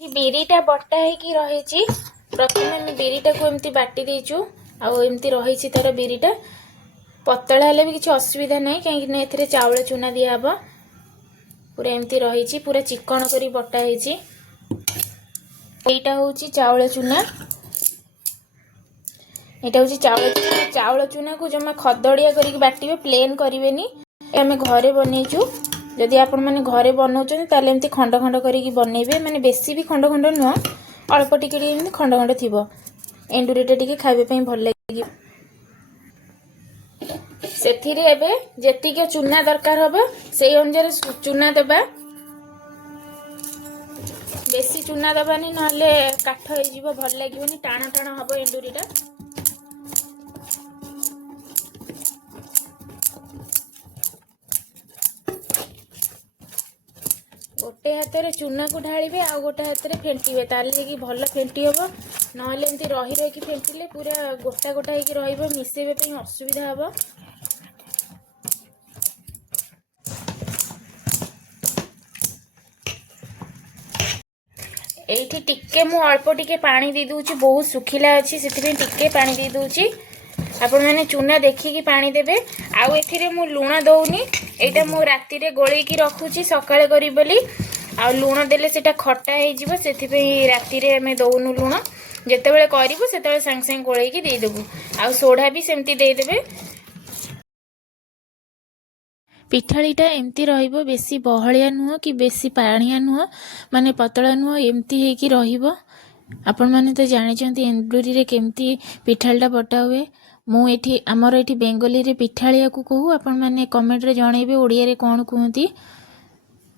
ବିରିଟା ବଟା ହେଇକି ରହିଛି। ପ୍ରଥମେ ଆମେ ବିରିଟାକୁ ଏମିତି ବାଟି ଦେଇଛୁ। ଆଉ ଏମିତି ରହିଛି ତାର ବିରିଟା। ପତଳା ହେଲେ ବି କିଛି ଅସୁବିଧା ନାହିଁ, କାହିଁକିନା ଏଥିରେ ଚାଉଳ ଚୁନା ଦିଆହେବ। ପୁରା ଏମିତି ରହିଛି, ପୁରା ଚିକଣ କରି ବଟା ହେଇଛି। ଏଇଟା ହେଉଛି ଚାଉଳ ଚୁନା। ଏଇଟା ହେଉଛି ଚାଉଳ ଚୁନା। ଚାଉଳ ଚୁନାକୁ ଜମା ଖଦଡ଼ିଆ କରିକି ବାଟିବେ, ପ୍ଲେନ୍ କରିବେନି। ଆମେ ଘରେ ବନେଇଛୁ। ଯଦି ଆପଣମାନେ ଘରେ ବନାଉଛନ୍ତି ତାହେଲେ ଏମିତି ଖଣ୍ଡ ଖଣ୍ଡ କରିକି ବନେଇବେ, ମାନେ ବେଶୀ ବି ଖଣ୍ଡ ଖଣ୍ଡ ନୁହଁ, ଅଳ୍ପ ଟିକେ ଟିକେ ଏମିତି ଖଣ୍ଡ ଖଣ୍ଡ ଥିବ। ଏଣ୍ଡୁରିଟା ଟିକେ ଖାଇବା ପାଇଁ ଭଲ ଲାଗିବ। ସେଥିରେ ଏବେ ଯେତିକି ଚୁନା ଦରକାର ହବ ସେଇ ଅନୁସାରେ ଚୁନା ଦେବା। ବେଶୀ ଚୁନା ଦେବାନି, ନହେଲେ କାଠ ହେଇଯିବ, ଭଲ ଲାଗିବନି, ଟାଣ ଟାଣ ହବ ଏଣ୍ଡୁରିଟା। ଗୋଟେ ହାତରେ ଚୁନାକୁ ଢାଳିବେ, ଆଉ ଗୋଟେ ହାତରେ ଫେଣ୍ଟିବେ, ତାହେଲେ ଯାଇକି ଭଲ ଫେଣ୍ଟି ହେବ। ନହେଲେ ଏମିତି ରହି ରହିକି ଫେଣ୍ଟିଲେ ପୁରା ଗୋଟା ଗୋଟା ହେଇକି ରହିବ, ମିଶାଇବା ପାଇଁ ଅସୁବିଧା ହେବ। ଏଇଠି ଟିକେ ମୁଁ ଅଳ୍ପ ଟିକେ ପାଣି ଦେଇ ଦେଉଛି, ବହୁତ ଶୁଖିଲା ଅଛି, ସେଥିପାଇଁ ଟିକେ ପାଣି ଦେଇ ଦେଉଛି। ଆପଣମାନେ ଚୁନା ଦେଖିକି ପାଣି ଦେବେ। ଆଉ ଏଥିରେ ମୁଁ ଲୁଣ ଦେଉନି, ଏଇଟା ମୁଁ ରାତିରେ ଗୋଳେଇକି ରଖୁଛି ସକାଳେ କରିବି ବୋଲି। ଆଉ ଲୁଣ ଦେଲେ ସେଇଟା ଖଟା ହେଇଯିବ, ସେଥିପାଇଁ ରାତିରେ ଆମେ ଦେଉନୁ ଲୁଣ। ଯେତେବେଳେ କରିବୁ ସେତେବେଳେ ସାଙ୍ଗେ ସାଙ୍ଗେ ଗୋଳେଇକି ଦେଇଦେବୁ। ଆଉ ସୋଢ଼ା ବି ସେମିତି ଦେଇଦେବେ। ପିଠାଳିଟା ଏମିତି ରହିବ, ବେଶୀ ବହଳିଆ ନୁହଁ କି ବେଶୀ ପାଣିଆ ନୁହଁ, ମାନେ ପତଳା ନୁହଁ, ଏମିତି ହେଇକି ରହିବ। ଆପଣମାନେ ତ ଜାଣିଛନ୍ତି ଏଣ୍ଡୁରିରେ କେମିତି ପିଠାଳିଟା ବଟା ହୁଏ। ମୁଁ ଏଠି ଆମର ଏଠି ବେଙ୍ଗଲୀରେ ପିଠାଳିଆକୁ କହୁ, ଆପଣମାନେ କମେଣ୍ଟରେ ଜଣେଇବେ ଓଡ଼ିଆରେ କ'ଣ କୁହନ୍ତି।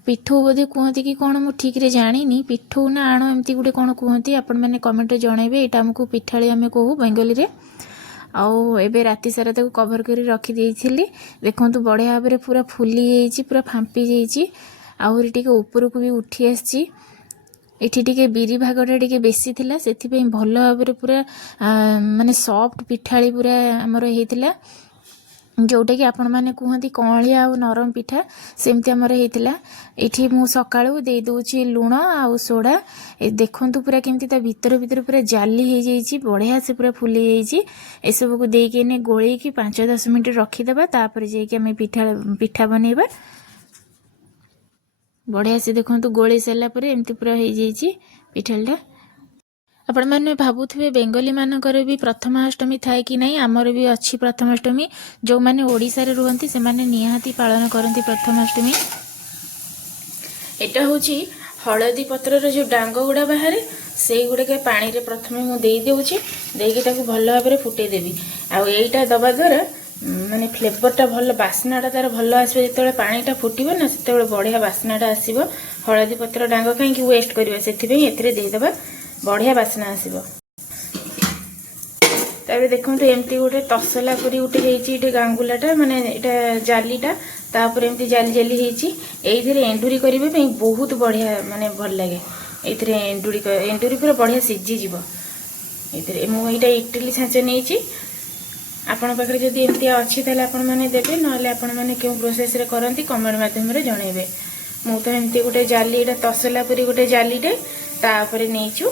ପିଠଉ ବୋଧେ କୁହନ୍ତି କି କ'ଣ, ମୁଁ ଠିକ୍ରେ ଜାଣିନି। ପିଠଉ ନା ଆଣ ଏମିତି ଗୋଟେ କ'ଣ କୁହନ୍ତି, ଆପଣମାନେ କମେଣ୍ଟରେ ଜଣେଇବେ। ଏଇଟା ଆମକୁ ପିଠାଳି ଆମେ କହୁ ବେଙ୍ଗଲୀରେ। ଆଉ ଏବେ ରାତି ସାରା ତାକୁ କଭର କରି ରଖିଦେଇଥିଲି। ଦେଖନ୍ତୁ ବଢ଼ିଆ ଭାବରେ ପୁରା ଫୁଲି ଯାଇଛି, ପୁରା ଫାମ୍ପି ଯାଇଛି। ଆହୁରି ଟିକେ ଉପରକୁ ବି ଉଠି ଆସିଛି। ଏଠି ଟିକେ ବିରି ଭାଗଟା ଟିକେ ବେଶୀ ଥିଲା, ସେଥିପାଇଁ ଭଲ ଭାବରେ ପୁରା ମାନେ ସଫ୍ଟ ପିଠାଳି ପୁରା ଆମର ହେଇଥିଲା। ଯେଉଁଟାକି ଆପଣମାନେ କୁହନ୍ତି କଅଁଳିଆ ଆଉ ନରମ ପିଠା, ସେମିତି ଆମର ହେଇଥିଲା। ଏଠି ମୁଁ ସକାଳୁ ଦେଇ ଦେଉଛି ଲୁଣ ଆଉ ସୋଡ଼ା। ଦେଖନ୍ତୁ ପୁରା କେମିତି ତା ଭିତରେ ଭିତରେ ପୁରା ଜାଲି ହେଇଯାଇଛି, ବଢ଼ିଆ ସେ ପୁରା ଫୁଲି ଯାଇଛି। ଏସବୁକୁ ଦେଇକି ଏନେ ଗୋଳେଇକି 5-10 ମିନିଟ୍ ରଖିଦେବା, ତାପରେ ଯାଇକି ଆମେ ପିଠା ବନେଇବା। ବଢ଼ିଆ ସେ ଦେଖନ୍ତୁ ଗୋଳେଇ ସାରିଲା ପରେ ଏମିତି ପୁରା ହେଇଯାଇଛି ପିଠାଟା। ଆପଣମାନେ ଭାବୁଥିବେ ବେଙ୍ଗଲୀମାନଙ୍କର ବି ପ୍ରଥମାଷ୍ଟମୀ ଥାଏ କି ନାହିଁ। ଆମର ବି ଅଛି ପ୍ରଥମାଷ୍ଟମୀ। ଯେଉଁମାନେ ଓଡ଼ିଶାରେ ରୁହନ୍ତି ସେମାନେ ନିହାତି ପାଳନ କରନ୍ତି ପ୍ରଥମାଷ୍ଟମୀ। এটা ହେଉଛି ହଳଦୀ ପତ୍ରର ଯେଉଁ ଡାଙ୍ଗ ଗୁଡ଼ା ବାହାରେ, ସେଇଗୁଡ଼ାକ ପାଣିରେ ପ୍ରଥମେ ମୁଁ ଦେଇ ଦେଉଛି। ଦେଇକି ତାକୁ ଭଲ ଭାବରେ ଫୁଟେଇ ଦେବି। ଆଉ ଏଇଟା ଦେବା ଦ୍ୱାରା ମାନେ ଫ୍ଲେଭରଟା ଭଲ, ବାସ୍ନାଟା ତାର ଭଲ ଆସିବ। ଯେତେବେଳେ ପାଣିଟା ଫୁଟିବ ନା, ସେତେବେଳେ ବଢ଼ିଆ ବାସ୍ନାଟା ଆସିବ। ହଳଦୀ ପତ୍ର ଡାଙ୍ଗ କାହିଁକି ୱେଷ୍ଟ କରିବା, ସେଥିପାଇଁ ଏଥିରେ ଦେଇଦେବା, ବଢ଼ିଆ ବାସ୍ନା ଆସିବ। ତାପରେ ଦେଖନ୍ତୁ ଏମିତି ଗୋଟେ ତସଲା ପରି ଗୋଟେ ହେଇଛି, ଏଠି ଗାଙ୍ଗୁଲାଟା, ମାନେ ଏଇଟା ଜାଲିଟା, ତାପରେ ଏମିତି ଜାଲି ଜାଲି ହେଇଛି। ଏଇଥିରେ ଏଣ୍ଡୁରି କରିବା ପାଇଁ ବହୁତ ବଢ଼ିଆ, ମାନେ ଭଲ ଲାଗେ। ଏଇଥିରେ ଏଣ୍ଡୁରି ପୁରା ବଢ଼ିଆ ସିଝିଯିବ। ଏଇଥିରେ ମୁଁ ଏଇଟା ଇଟିଲି ଛାଞ୍ଚ ନେଇଛି। ଆପଣଙ୍କ ପାଖରେ ଯଦି ଏମିତି ଅଛି ତାହେଲେ ଆପଣମାନେ ଦେବେ, ନହେଲେ ଆପଣମାନେ କେଉଁ ପ୍ରୋସେସରେ କରନ୍ତି କମେଣ୍ଟ ମାଧ୍ୟମରେ ଜଣାଇବେ। ମୁଁ ତ ଏମିତି ଗୋଟେ ଜାଲି, ଏଇଟା ତସଲା ପରି ଗୋଟେ ଜାଲିଟେ, ତାପରେ ନେଇଛୁ।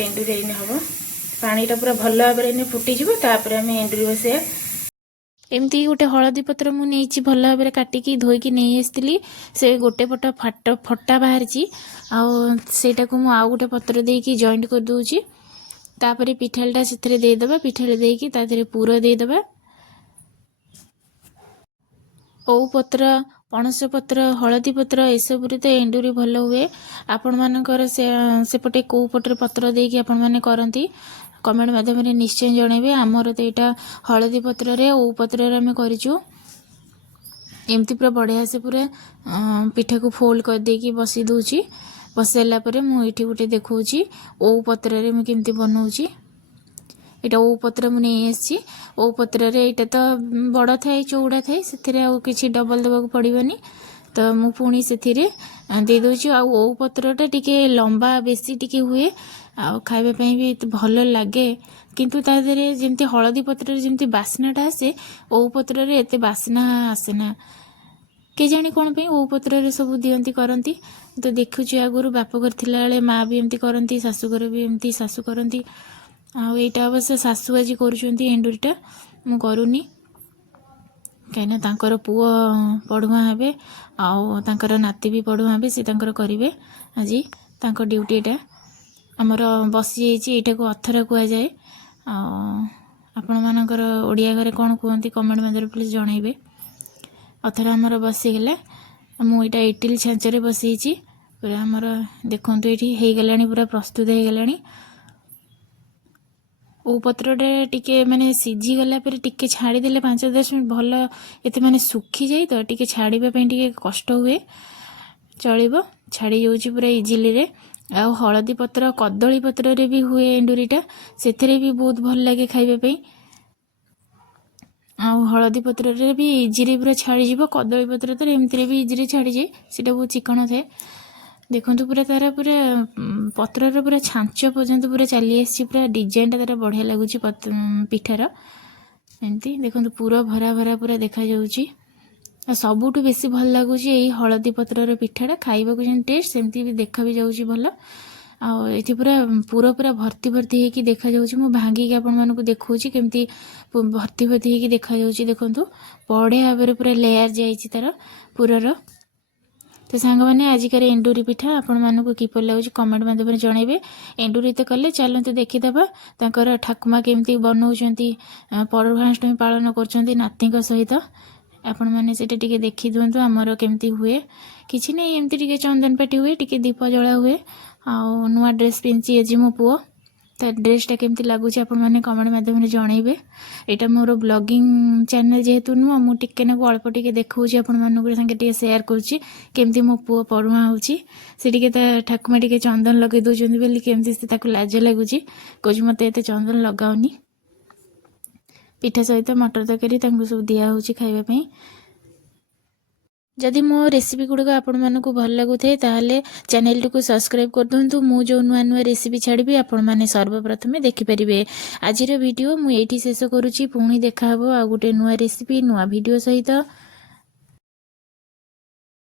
ଏଣ୍ଡୁରି ଏଇନେ ହେବ, ପାଣିଟା ପୁରା ଭଲ ଭାବରେ ଏଇନେ ଫୁଟିଯିବ, ତାପରେ ଆମେ ଏଣ୍ଡୁରି ବସେଇବା। ଏମିତି ଗୋଟେ ହଳଦୀ ପତ୍ର ମୁଁ ନେଇଛି, ଭଲ ଭାବରେ କାଟିକି ଧୋଇକି ନେଇ ଆସିଥିଲି। ସେ ଗୋଟେ ପଟ ଫଟା ବାହାରିଛି, ଆଉ ସେଇଟାକୁ ମୁଁ ଆଉ ଗୋଟେ ପତ୍ର ଦେଇକି ଜଏଣ୍ଟ କରିଦେଉଛି। ତାପରେ ପିଠାଳିଟା ସେଥିରେ ଦେଇଦେବା। ପିଠାଳି ଦେଇକି ତା ଦେହରେ ପୁର ଦେଇଦେବା। ଓଉ ପତ୍ର, ପଣସ ପତ୍ର, ହଳଦୀ ପତ୍ର, ଏସବୁରେ ତ ଏଣ୍ଡୁରି ଭଲ ହୁଏ। ଆପଣମାନଙ୍କର ସେପଟେ କେଉଁ ପଟରେ ପତ୍ର ଦେଇକି ଆପଣମାନେ କରନ୍ତି କମେଣ୍ଟ ମାଧ୍ୟମରେ ନିଶ୍ଚୟ ଜଣାଇବେ। ଆମର ତ ଏଇଟା ହଳଦୀ ପତ୍ରରେ, ଓଉ ପତ୍ରରେ ଆମେ କରିଛୁ। ଏମିତି ପୁରା ବଢ଼ିଆ ସେ ପୁରା ପିଠାକୁ ଫୋଲ୍ଡ କରିଦେଇକି ବସି ଦେଉଛି। ବସାଇଲା ପରେ ମୁଁ ଏଇଠି ଗୋଟେ ଦେଖାଉଛି ଓଉ ପତ୍ରରେ ମୁଁ କେମିତି ବନାଉଛି। ଏଇଟା ଓଉ ପତ୍ର ମୁଁ ନେଇ ଆସିଛି। ଓଉ ପତ୍ରରେ ଏଇଟା ତ ବଡ଼ ଥାଏ, ଚଉଡ଼ା ଥାଏ, ସେଥିରେ ଆଉ କିଛି ଡବଲ୍ ଦେବାକୁ ପଡ଼ିବନି। ତ ମୁଁ ପୁଣି ସେଥିରେ ଦେଇଦେଉଛି। ଆଉ ଓଉ ପତ୍ରଟା ଟିକେ ଲମ୍ବା ବେଶୀ ଟିକେ ହୁଏ, ଆଉ ଖାଇବା ପାଇଁ ବି ଏତେ ଭଲ ଲାଗେ। କିନ୍ତୁ ତା ଦେହରେ ଯେମିତି ହଳଦୀ ପତ୍ରରେ ଯେମିତି ବାସ୍ନାଟା ଆସେ, ଓଉ ପତ୍ରରେ ଏତେ ବାସ୍ନା ଆସେନା। କେଜାଣି କ'ଣ ପାଇଁ ଓଉ ପତ୍ରରେ ସବୁ ଦିଅନ୍ତି କରନ୍ତି। ତ ଦେଖୁଛି ଆଗରୁ ବାପ ଘର ଥିଲାବେଳେ ମାଆ ବି ଏମିତି କରନ୍ତି, ଶାଶୁଘର ବି ଏମିତି ଶାଶୁ କରନ୍ତି। ଆଉ ଏଇଟା ଅବଶ୍ୟ ଶାଶୁ ଆଜି କରୁଛନ୍ତି ଏଣ୍ଡୁରିଟା, ମୁଁ କରୁନି। କାହିଁକିନା ତାଙ୍କର ପୁଅ ପଢ଼ୁଆଁ ହେବେ ଆଉ ତାଙ୍କର ନାତି ବି ପଢ଼ୁଆଁ ହେବେ, ସେ ତାଙ୍କର କରିବେ ଆଜି, ତାଙ୍କ ଡ୍ୟୁଟି ଏଇଟା। ଆମର ବସିଯାଇଛି, ଏଇଟାକୁ ଅଥରା କୁହାଯାଏ। ଆଉ ଆପଣମାନଙ୍କର ଓଡ଼ିଆ ଘରେ କ'ଣ କୁହନ୍ତି କମେଣ୍ଟ ମାଧ୍ୟମରେ ପ୍ଲିଜ୍ ଜଣାଇବେ। ଅଥରା ଆମର ବସିଗଲା। ମୁଁ ଏଇଟା ଇଟିଲି ଛାଞ୍ଚରେ ବସେଇଛି। ପୁରା ଆମର ଦେଖନ୍ତୁ ଏଇଠି ହେଇଗଲାଣି, ପୁରା ପ୍ରସ୍ତୁତ ହେଇଗଲାଣି। ଓଉ ପତ୍ରଟା ଟିକେ ମାନେ ସିଝିଗଲା ପରେ ଟିକେ ଛାଡ଼ିଦେଲେ 5-10 ମିନିଟ୍ ଭଲ, ଏତେ ମାନେ ଶୁଖିଯାଏ ତ ଟିକେ ଛାଡ଼ିବା ପାଇଁ ଟିକେ କଷ୍ଟ ହୁଏ, ଚଳିବ, ଛାଡ଼ି ଯାଉଛି ପୁରା ଇଜିଲିରେ। ଆଉ ହଳଦୀ ପତ୍ର କଦଳୀ ପତ୍ରରେ ବି ହୁଏ ଏଣ୍ଡୁରିଟା, ସେଥିରେ ବି ବହୁତ ଭଲ ଲାଗେ ଖାଇବା ପାଇଁ। ଆଉ ହଳଦୀ ପତ୍ରରେ ବି ଇଜିରେ ପୁରା ଛାଡ଼ିଯିବ, କଦଳୀ ପତ୍ର ତ ଏମିତିରେ ବି ଇଜିରେ ଛାଡ଼ିଯାଏ, ସେଇଟା ବହୁତ ଚିକଣ ଥାଏ। ଦେଖନ୍ତୁ ପୁରା ତାର ପୁରା ପତ୍ରର ପୁରା ଛାଞ୍ଚ ପର୍ଯ୍ୟନ୍ତ ପୁରା ଚାଲି ଆସିଛି, ପୁରା ଡିଜାଇନଟା ତାର ବଢ଼ିଆ ଲାଗୁଛି ପିଠାର। ଏମିତି ଦେଖନ୍ତୁ ପୁରା ଭରା ଭରା ପୁରା ଦେଖାଯାଉଛି। ଆଉ ସବୁଠୁ ବେଶୀ ଭଲ ଲାଗୁଛି ଏଇ ହଳଦୀ ପତ୍ରର ପିଠାଟା, ଖାଇବାକୁ ଯେମିତି ଟେଷ୍ଟ ସେମିତି ବି ଦେଖା ବି ଯାଉଛି ଭଲ। ଆଉ ଏଠି ପୁରା ପୁରା ଭର୍ତ୍ତି ଭର୍ତ୍ତି ହେଇକି ଦେଖାଯାଉଛି। ମୁଁ ଭାଙ୍ଗିକି ଆପଣମାନଙ୍କୁ ଦେଖାଉଛି କେମିତି ଭର୍ତ୍ତି ଭର୍ତ୍ତି ହେଇକି ଦେଖାଯାଉଛି। ଦେଖନ୍ତୁ ବଢ଼ିଆ ଭାବରେ ପୁରା ଲେୟାର ଯାଇଛି ତାର ପୁରର। ତ ସାଙ୍ଗମାନେ ଆଜିକାର ଏଣ୍ଡୁରି ପିଠା ଆପଣମାନଙ୍କୁ କିପରି ଲାଗୁଛି କମେଣ୍ଟ ମାଧ୍ୟମରେ ଜଣାଇବେ। ଏଣ୍ଡୁରି ତ କଲେ, ଚାଲନ୍ତୁ ଦେଖିଦେବା ତାଙ୍କର ଠାକୁମା କେମିତି ବନାଉଛନ୍ତି, ପର୍ବାଷ୍ଟମୀ ପାଳନ କରୁଛନ୍ତି ନାତିଙ୍କ ସହିତ। ଆପଣମାନେ ସେଇଟା ଟିକେ ଦେଖିଦିଅନ୍ତୁ ଆମର କେମିତି ହୁଏ। କିଛି ନାହିଁ, ଏମିତି ଟିକେ ଚନ୍ଦନ ପାଟି ହୁଏ, ଟିକେ ଦୀପ ଜଳା ହୁଏ। ଆଉ ନୂଆ ଡ୍ରେସ୍ ପିନ୍ଧିଛି ଆଜି ମୋ ପୁଅ, ତା ଡ୍ରେସ୍ଟା କେମିତି ଲାଗୁଛି ଆପଣମାନେ କମେଣ୍ଟ ମାଧ୍ୟମରେ ଜଣାଇବେ। ଏଇଟା ମୋର ବ୍ଲଗିଂ ଚ୍ୟାନେଲ୍ ଯେହେତୁ ନୁହଁ, ମୁଁ ଟିକେ ନାକୁ ଅଳ୍ପ ଟିକେ ଦେଖାଉଛି ଆପଣମାନଙ୍କ ସାଙ୍ଗେ ଟିକେ ସେୟାର କରୁଛି କେମିତି ମୋ ପୁଅ ପଢ଼ୁଆଁ ହେଉଛି। ସେ ଟିକେ ତା ଠାକୁମା ଟିକେ ଚନ୍ଦନ ଲଗାଇ ଦେଉଛନ୍ତି ବୋଲି କେମିତି ସେ ତାକୁ ଲାଜ ଲାଗୁଛି, କହୁଛି ମୋତେ ଏତେ ଚନ୍ଦନ ଲଗାଉନି। ପିଠା ସହିତ ମଟର ତରକାରୀ ତାଙ୍କୁ ସବୁ ଦିଆହେଉଛି ଖାଇବା ପାଇଁ। ଯଦି ମୋ ରେସିପି ଗୁଡ଼ିକ ଆପଣମାନଙ୍କୁ ଭଲ ଲାଗୁଥାଏ ତାହେଲେ ଚ୍ୟାନେଲଟିକୁ ସବସ୍କ୍ରାଇବ୍ କରିଦିଅନ୍ତୁ। ମୁଁ ଯେଉଁ ନୂଆ ନୂଆ ରେସିପି ଛାଡ଼ିବି ଆପଣମାନେ ସର୍ବପ୍ରଥମେ ଦେଖିପାରିବେ। ଆଜିର ଭିଡ଼ିଓ ମୁଁ ଏଇଠି ଶେଷ କରୁଛି। ପୁଣି ଦେଖାହେବ ଆଉ ଗୋଟେ ନୂଆ ରେସିପି ନୂଆ ଭିଡ଼ିଓ ସହିତ।